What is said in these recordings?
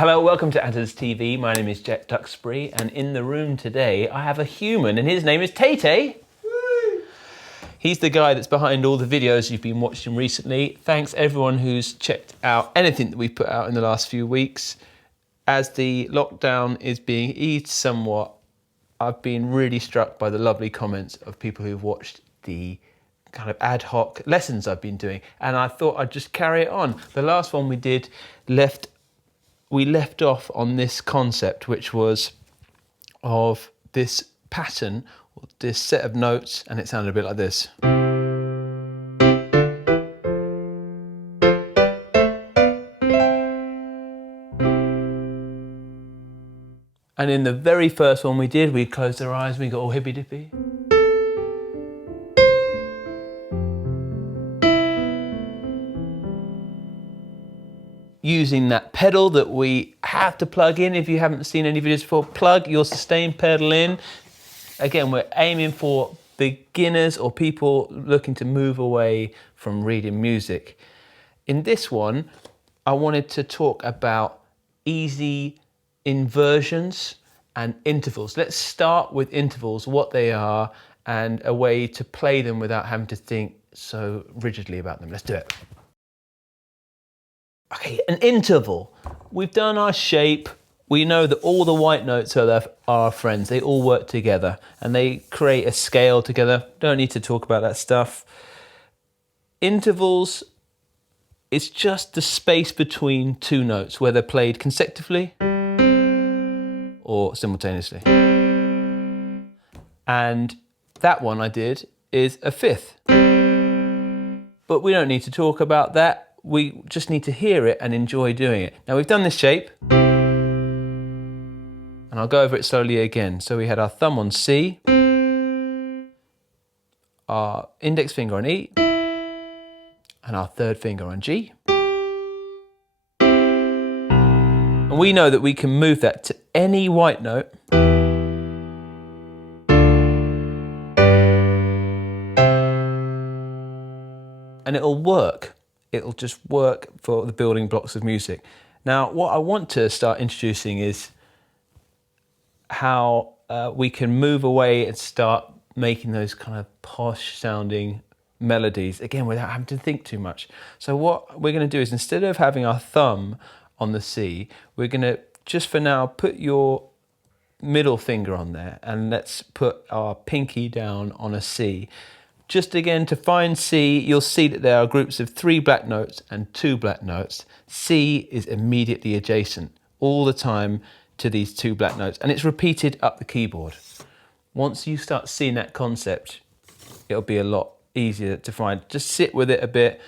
Hello, welcome to Andertons TV. My name is Jet Duxbury, and in the room today I have a human, and his name is Tay. He's the guy that's behind all the videos you've been watching recently. Thanks everyone who's checked out anything that we've put out in the last few weeks. As the lockdown is being eased somewhat, I've been really struck by the lovely comments of people who've watched the kind of ad hoc lessons I've been doing, and I thought I'd just carry it on. The last one we did we left off on this concept, which was of this pattern, or this set of notes, and it sounded a bit like this. And in the very first one we did, we closed our eyes, we got all hippy-dippy. Using that pedal that we have to plug in. If you haven't seen any videos before, plug your sustain pedal in. Again, we're aiming for beginners or people looking to move away from reading music. In this one, I wanted to talk about easy inversions and intervals. Let's start with intervals, what they are, and a way to play them without having to think so rigidly about them. Let's do it. Okay, an interval. We've done our shape. We know that all the white notes are our friends. They all work together and they create a scale together. Don't need to talk about that stuff. Intervals, it's just the space between two notes, whether played consecutively or simultaneously. And that one I did is a fifth. But we don't need to talk about that. We just need to hear it and enjoy doing it. Now we've done this shape, and I'll go over it slowly again. So we had our thumb on C, our index finger on E, and our third finger on G. And we know that we can move that to any white note. And it'll work. It'll just work for the building blocks of music. Now, what I want to start introducing is how we can move away and start making those kind of posh sounding melodies, again, without having to think too much. So what we're going to do is, instead of having our thumb on the C, we're going to, just for now, put your middle finger on there, and let's put our pinky down on a C. Just again, to find C, you'll see that there are groups of 3 black notes and 2 black notes. C is immediately adjacent all the time to these 2 black notes, and it's repeated up the keyboard. Once you start seeing that concept, it'll be a lot easier to find. Just sit with it a bit,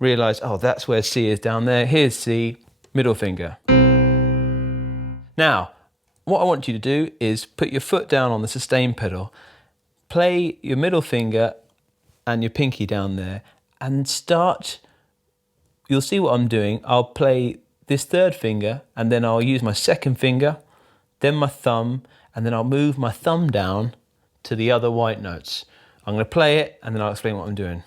realize, oh, that's where C is down there. Here's C, middle finger. Now, what I want you to do is put your foot down on the sustain pedal, play your middle finger and your pinky down there, and start. You'll see what I'm doing. I'll play this third finger, and then I'll use my second finger, then my thumb, and then I'll move my thumb down to the other white notes. I'm going to play it, and then I'll explain what I'm doing.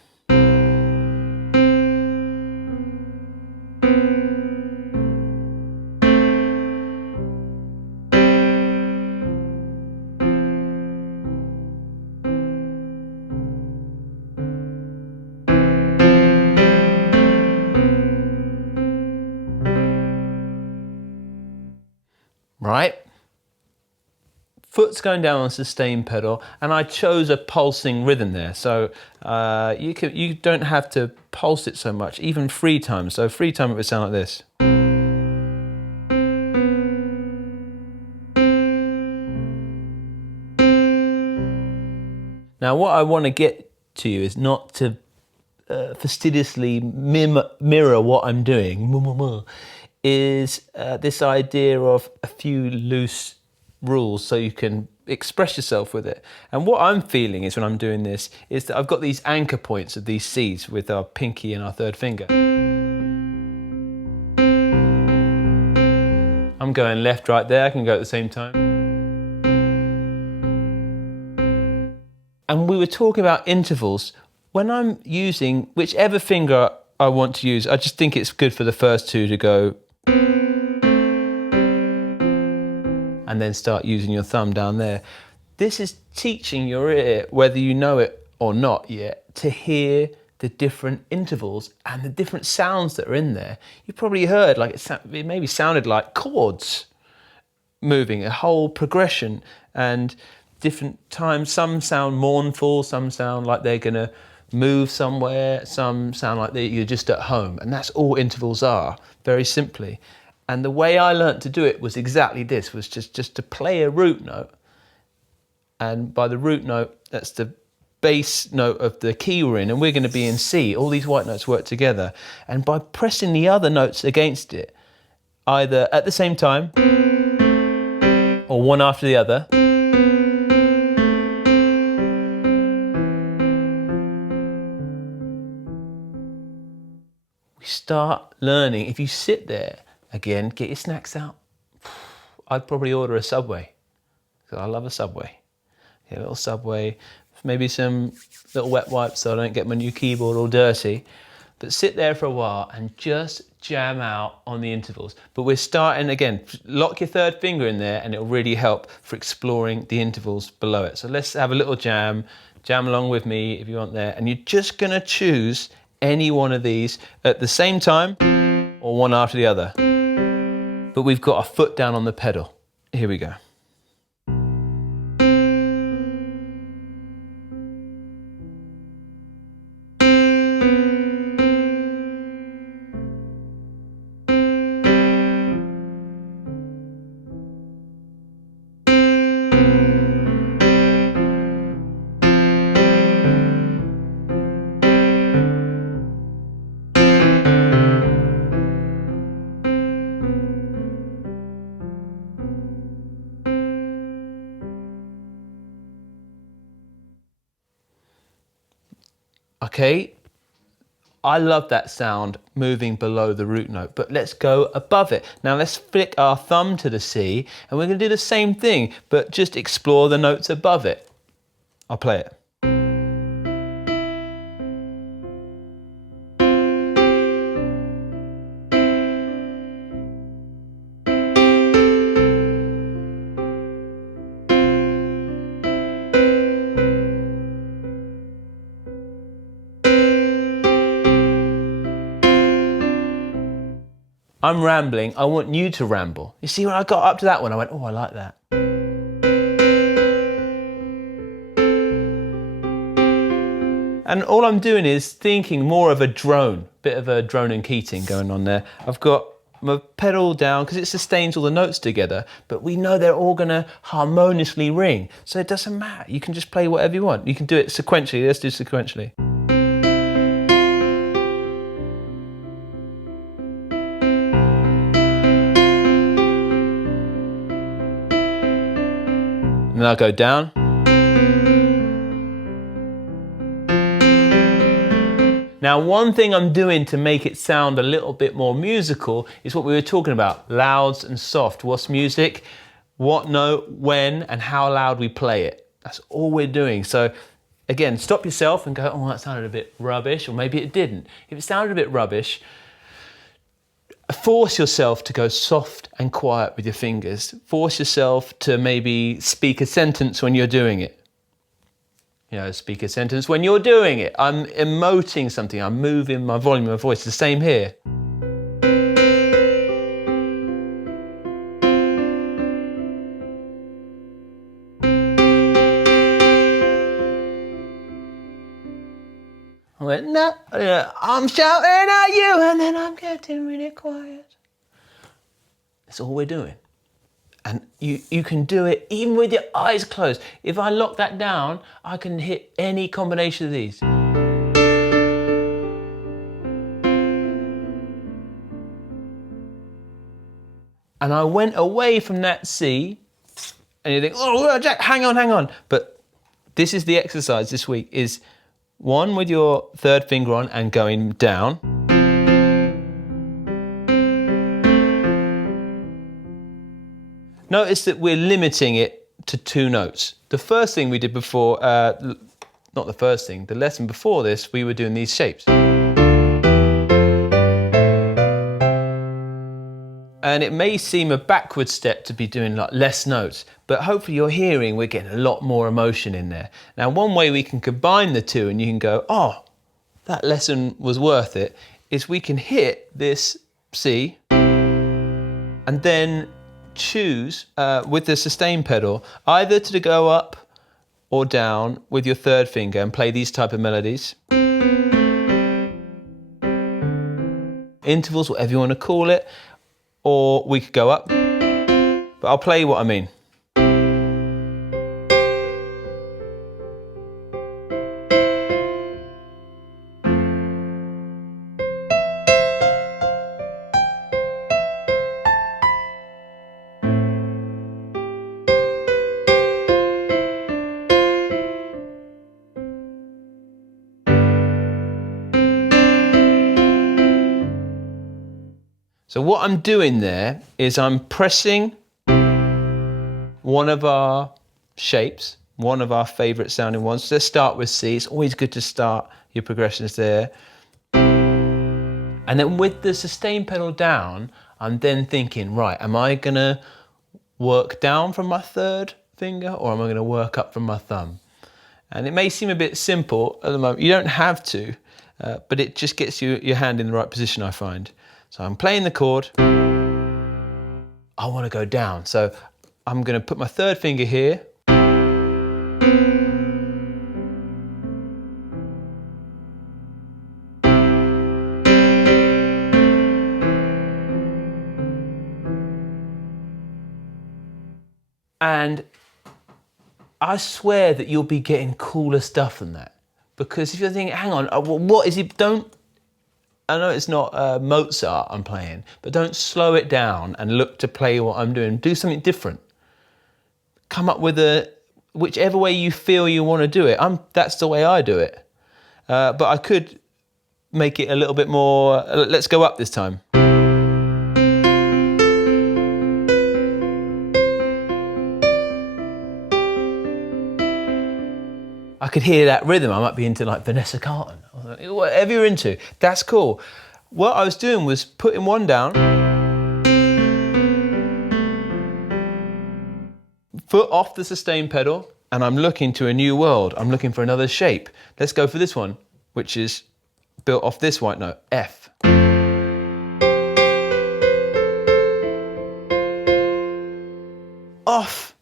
Right, foot's going down on the sustain pedal, and I chose a pulsing rhythm there. So you don't have to pulse it so much, even free time. So free time it would sound like this. Now what I want to get to you is not to fastidiously mirror what I'm doing. Is this idea of a few loose rules so you can express yourself with it. And what I'm feeling is, when I'm doing this, is that I've got these anchor points of these C's with our pinky and our third finger. I'm going left, right there. I can go at the same time. And we were talking about intervals. When I'm using whichever finger I want to use, I just think it's good for the first two to go. and then start using your thumb down there. This is teaching your ear, whether you know it or not yet, to hear the different intervals and the different sounds that are in there. You probably heard, like it maybe sounded like chords moving, a whole progression, and different times. Some sound mournful, some sound like they're gonna move somewhere, some sound like you're just at home, and that's all intervals are, very simply. And the way I learnt to do it was exactly this, was just to play a root note. And by the root note, that's the bass note of the key we're in, and we're going to be in C. All these white notes work together. And by pressing the other notes against it, either at the same time or one after the other, we start learning. If you sit there, again, get your snacks out. I'd probably order a Subway, because I love a Subway. Get a little Subway, maybe some little wet wipes so I don't get my new keyboard all dirty. But sit there for a while and just jam out on the intervals. But we're starting, again, lock your third finger in there and it'll really help for exploring the intervals below it. So let's have a little jam along with me if you want there. And you're just gonna choose any one of these at the same time or one after the other. But we've got our foot down on the pedal. Here we go. Okay, I love that sound moving below the root note, but let's go above it. Now let's flick our thumb to the C, and we're going to do the same thing, but just explore the notes above it. I'll play it. I'm rambling, I want you to ramble. You see, when I got up to that one, I went, oh, I like that. And all I'm doing is thinking more of a drone, bit of a drone and Keating going on there. I've got my pedal down because it sustains all the notes together, but we know they're all gonna harmoniously ring. So it doesn't matter, you can just play whatever you want. You can do it sequentially, let's do sequentially. And then I'll go down. Now, one thing I'm doing to make it sound a little bit more musical is what we were talking about, louds and soft. What's music? What note, when, and how loud we play it. That's all we're doing. So again, stop yourself and go, oh, that sounded a bit rubbish, or maybe it didn't. If it sounded a bit rubbish, force yourself to go soft and quiet with your fingers. Force yourself to maybe speak a sentence when you're doing it. You know, speak a sentence when you're doing it. I'm emoting something, I'm moving my volume of my voice. The same here. I went, no, I'm shouting at you, and then I'm getting really quiet. That's all we're doing. And you can do it even with your eyes closed. If I lock that down, I can hit any combination of these. And I went away from that C, and you think, oh, Jack, hang on. But this is the exercise this week, is one with your third finger on and going down. Notice that we're limiting it to 2 notes. The first thing we did before, not the first thing, the lesson before this, we were doing these shapes. And And it may seem a backward step to be doing like less notes, but hopefully you're hearing we're getting a lot more emotion in there. Now, one way we can combine the two and you can go, oh, that lesson was worth it, is we can hit this C and then choose with the sustain pedal either to go up or down with your third finger and play these type of melodies. Intervals, whatever you want to call it, or we could go up, but I'll play you what I mean. So what I'm doing there is I'm pressing one of our shapes, one of our favorite sounding ones. Let's start with C. It's always good to start your progressions there. And then with the sustain pedal down, I'm then thinking, right, am I gonna work down from my third finger or am I gonna work up from my thumb? And it may seem a bit simple at the moment. You don't have to, but it just gets your hand in the right position, I find. So I'm playing the chord, I want to go down. So I'm going to put my third finger here. And I swear that you'll be getting cooler stuff than that. Because if you're thinking, hang on, what is it? I know it's not Mozart I'm playing, but don't slow it down and look to play what I'm doing. Do something different. Come up with whichever way you feel you want to do it. That's the way I do it. But I could make it a little bit more, let's go up this time. I could hear that rhythm. I might be into like Vanessa Carlton. Whatever you're into, that's cool. What I was doing was putting one down, foot off the sustain pedal, and I'm looking to a new world. I'm looking for another shape. Let's go for this one, which is built off this white note, F. Off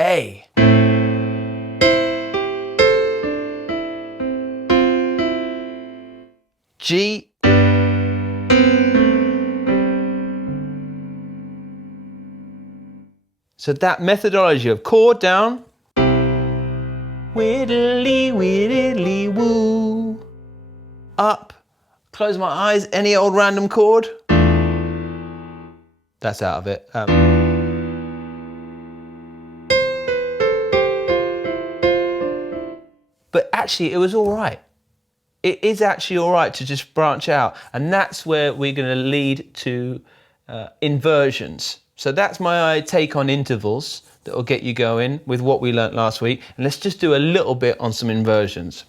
A. G. So that methodology of chord down, widdly widdly woo, up, close my eyes, any old random chord. That's out of it. But actually it was all right. It is actually all right to just branch out, and that's where we're going to lead to inversions. So that's my take on intervals that will get you going with what we learnt last week, and let's just do a little bit on some inversions.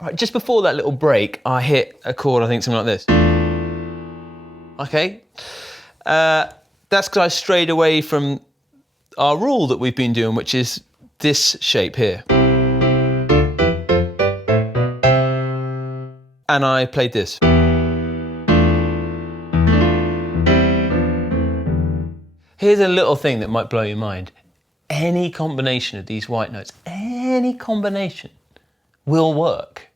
All right, just before that little break, I hit a chord, I think something like this. Okay, that's because I strayed away from our rule that we've been doing, which is this shape here. And I played this. Here's a little thing that might blow your mind. Any combination of these white notes, any combination will work.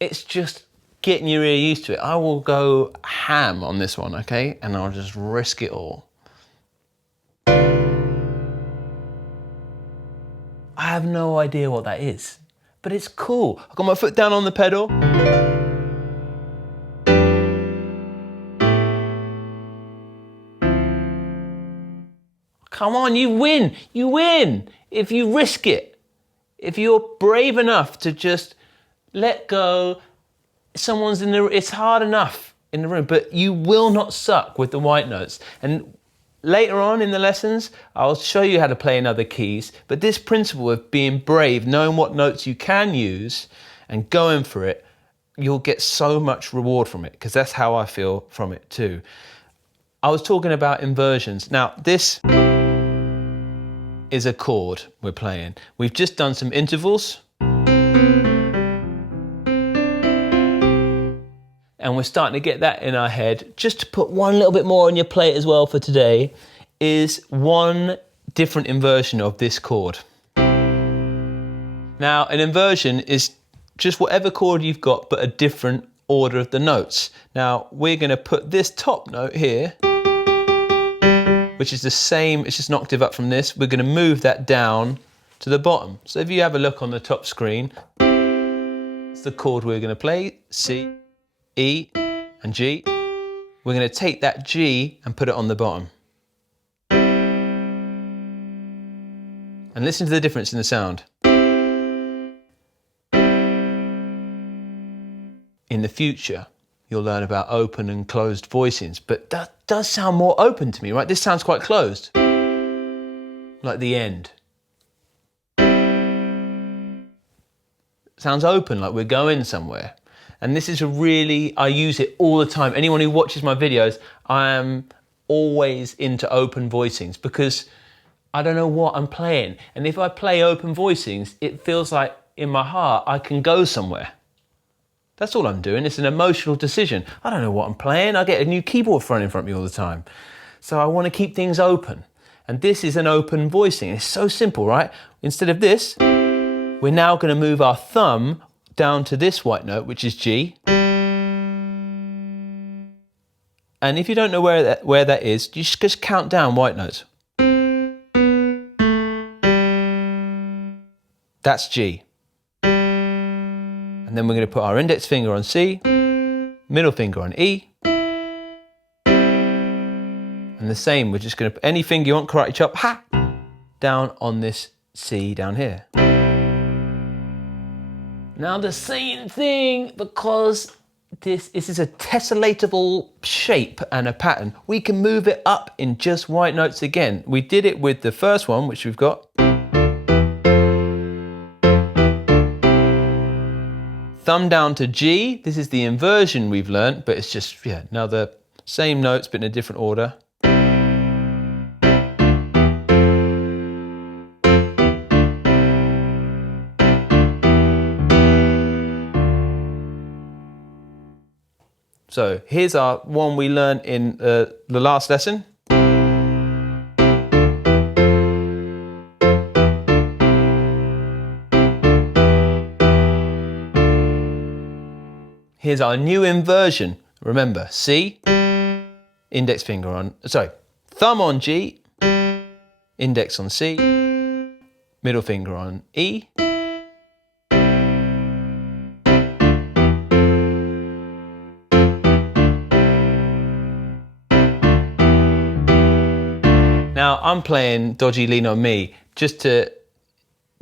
It's just getting your ear used to it. I will go ham on this one, okay? And I'll just risk it all. I have no idea what that is. But it's cool. I've got my foot down on the pedal. Come on, you win. You win if you risk it. If you're brave enough to just let go. Someone's in the, it's hard enough in the room, but you will not suck with the white notes. And later on in the lessons, I'll show you how to play in other keys, but this principle of being brave, knowing what notes you can use and going for it, you'll get so much reward from it, because that's how I feel from it too. I was talking about inversions. Now, this is a chord we're playing. We've just done some intervals. And we're starting to get that in our head. Just to put one little bit more on your plate as well for today is one different inversion of this chord. Now, an inversion is just whatever chord you've got, but a different order of the notes. Now, we're gonna put this top note here, which is the same, it's just an octave up from this. We're gonna move that down to the bottom. So if you have a look on the top screen, it's the chord we're gonna play, C, E, and G. We're gonna take that G and put it on the bottom. And listen to the difference in the sound. In the future, you'll learn about open and closed voicings, but that does sound more open to me, right? This sounds quite closed, like the end. Sounds open, like we're going somewhere. And this is I use it all the time. Anyone who watches my videos, I am always into open voicings because I don't know what I'm playing. And if I play open voicings, it feels like in my heart, I can go somewhere. That's all I'm doing. It's an emotional decision. I don't know what I'm playing. I get a new keyboard thrown in front of me all the time. So I want to keep things open. And this is an open voicing. It's so simple, right? Instead of this, we're now going to move our thumb down to this white note, which is G. And if you don't know where that is, you just count down white notes. That's G. And then we're going to put our index finger on C, middle finger on E, and the same, we're just going to put any finger you want, karate chop, ha, down on this C down here. Now the same thing, because this is a tesselatable shape and a pattern, we can move it up in just white notes again. We did it with the first one, which we've got. Thumb down to G, this is the inversion we've learnt, but it's just, now the same notes but in a different order. So here's our one we learned in the last lesson. Here's our new inversion. Remember, C, index finger on, thumb on G, index on C, middle finger on E, now I'm playing Dodgy Lean on Me just to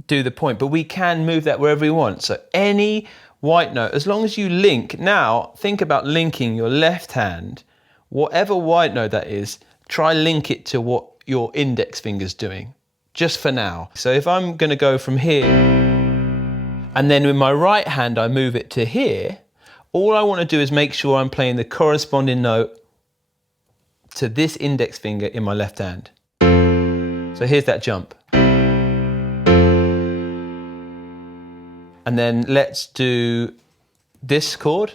do the point, but we can move that wherever we want. So any white note, as long as you link, now think about linking your left hand, whatever white note that is, try link it to what your index finger's doing, just for now. So if I'm gonna go from here, and then with my right hand I move it to here, all I wanna do is make sure I'm playing the corresponding note to this index finger in my left hand. So here's that jump. And then let's do this chord.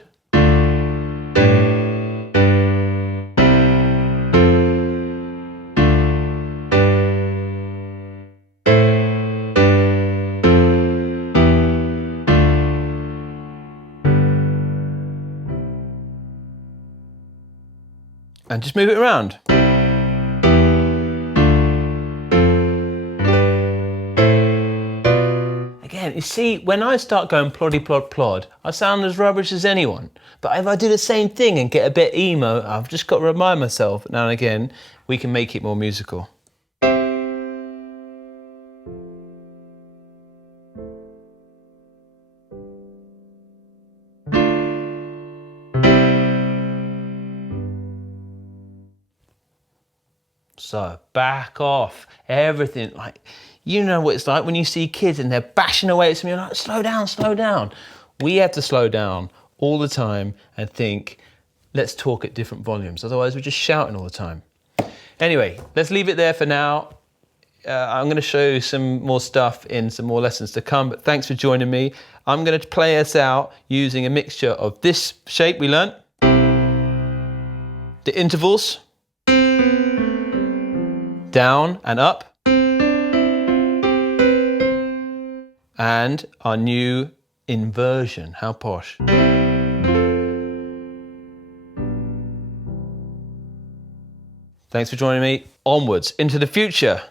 And just move it around. You see, when I start going ploddy plod plod, I sound as rubbish as anyone. But if I do the same thing and get a bit emo, I've just got to remind myself now and again, we can make it more musical. So back off everything, like, you know what it's like when you see kids and they're bashing away at something, you're like, slow down, slow down. We have to slow down all the time and think, let's talk at different volumes. Otherwise we're just shouting all the time. Anyway, let's leave it there for now. I'm going to show you some more stuff in some more lessons to come, but thanks for joining me. I'm going to play us out using a mixture of this shape we learnt, the intervals, down and up, and our new inversion. How posh. Thanks for joining me. Onwards into the future.